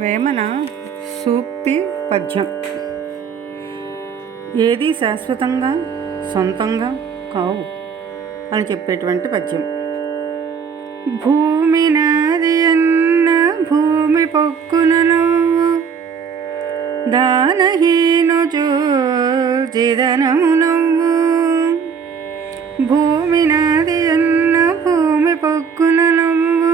వేమన సూక్తి పద్యం. ఏది శాశ్వతంగా సొంతంగా కావు అని చెప్పేటువంటి పద్యం. భూమి నాది అన్న భూమి పొక్కున నవ్వు, దానహీను చూచిదనము నవ్వు. భూమి నాది అన్న భూమి పొక్కున నవ్వు,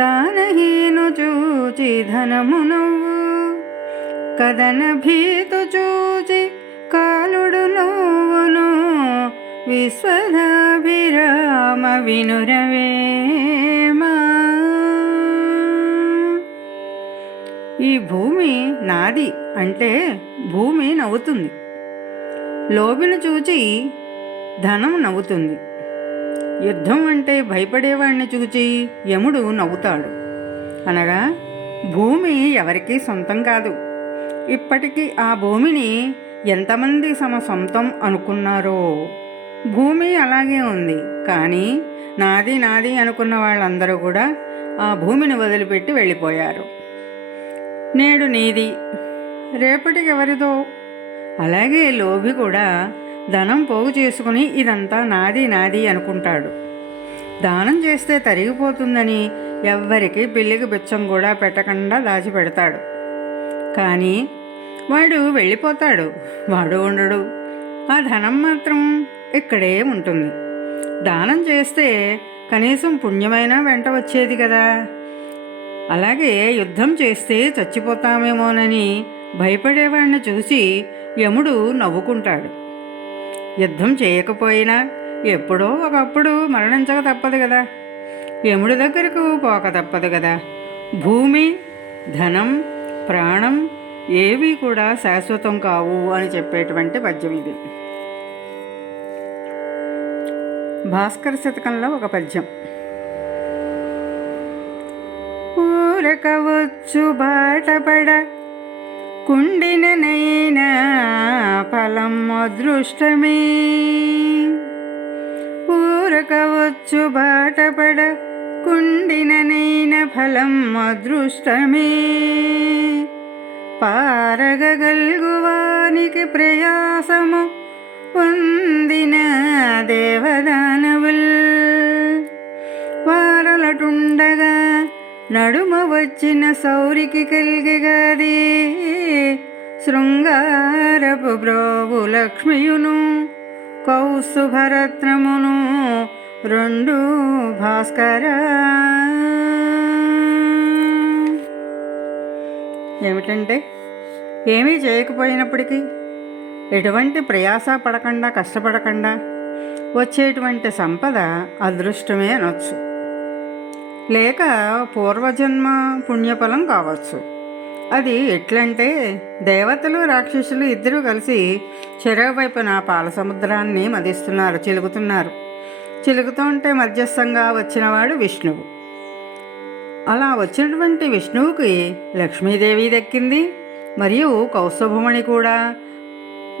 దానహీను చూచి ధనము నవ్వు. కదన భీతు చూచి కాలుడు నవ్వును, విశ్వదాభిరామ వినురవేమా. ఈ భూమి నాది అంటే భూమి నవ్వుతుంది, లోబిని చూచి ధనం నవ్వుతుంది. యుద్ధం అంటే భయపడేవాడిని చూచి యముడు నవ్వుతాడు. అనగా భూమి ఎవరికీ సొంతం కాదు. ఇప్పటికీ ఆ భూమిని ఎంతమంది సొంతం అనుకున్నారో. భూమి అలాగే ఉంది, కానీ నాది నాది అనుకున్న వాళ్ళందరూ కూడా ఆ భూమిని వదిలిపెట్టి వెళ్ళిపోయారు. నేడు నీది, రేపటికి ఎవరిదో. అలాగే లోభి కూడా ధనం పోగు చేసుకుని ఇదంతా నాది నాది అనుకుంటాడు. దానం చేస్తే తరిగిపోతుందని ఎవ్వరికి పిల్లికి బిచ్చం కూడా పెట్టకుండా దాచిపెడతాడు. కానీ వాడు వెళ్ళిపోతాడు, వాడు ఉండడు. ఆ ధనం మాత్రం ఇక్కడే ఉంటుంది. దానం చేస్తే కనీసం పుణ్యమైనా వెంట వచ్చేది కదా. అలాగే యుద్ధం చేస్తే చచ్చిపోతామేమోనని భయపడేవాడిని చూసి యముడు నవ్వుకుంటాడు. యుద్ధం చేయకపోయినా ఎప్పుడో ఒకప్పుడు మరణించక తప్పదు కదా, యముడి దగ్గరకు పోక తప్పదు కదా. భూమి, ధనం, ప్రాణం ఏవి కూడా శాశ్వతం కావు అని చెప్పేటువంటి పద్యం ఇది. భాస్కర శతకంలో ఒక పద్యం. ఊరకవచ్చు బాటపడ కుండిననైనా ఫలం అదృష్టమే. ఊరకవచ్చు బాటపడ కుండిననైన ఫలం అదృష్టమే. పారగగల్గువానికి ప్రయాసము పొందిన దేవదానవుల్. వారలటుండగా నడుమ వచ్చిన సౌరికి కలిగేది శృంగారపు బ్రోవు లక్ష్మియును కౌస్తుభరత్నమును రెండు భాస్కర. ఏమిటంటే ఏమీ చేయకపోయినప్పటికీ ఎటువంటి ప్రయాస పడకుండా కష్టపడకుండా వచ్చేటువంటి సంపద అదృష్టమే అనొచ్చు, లేక పూర్వజన్మ పుణ్యఫలం కావచ్చు. అది ఎట్లంటే దేవతలు రాక్షసులు ఇద్దరూ కలిసి చెరవ వైపున పాల సముద్రాన్ని మదిస్తున్నారు, చిలుకుతున్నారు. చిలుకుతూ ఉంటే మధ్యస్థంగా వచ్చినవాడు విష్ణువు. అలా వచ్చినటువంటి విష్ణువుకి లక్ష్మీదేవి దక్కింది, మరియు కౌస్తుభమణి కూడా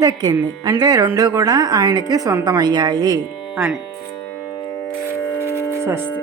దక్కింది. అంటే రెండూ కూడా ఆయనకి సొంతమయ్యాయి అని. స్వస్తి.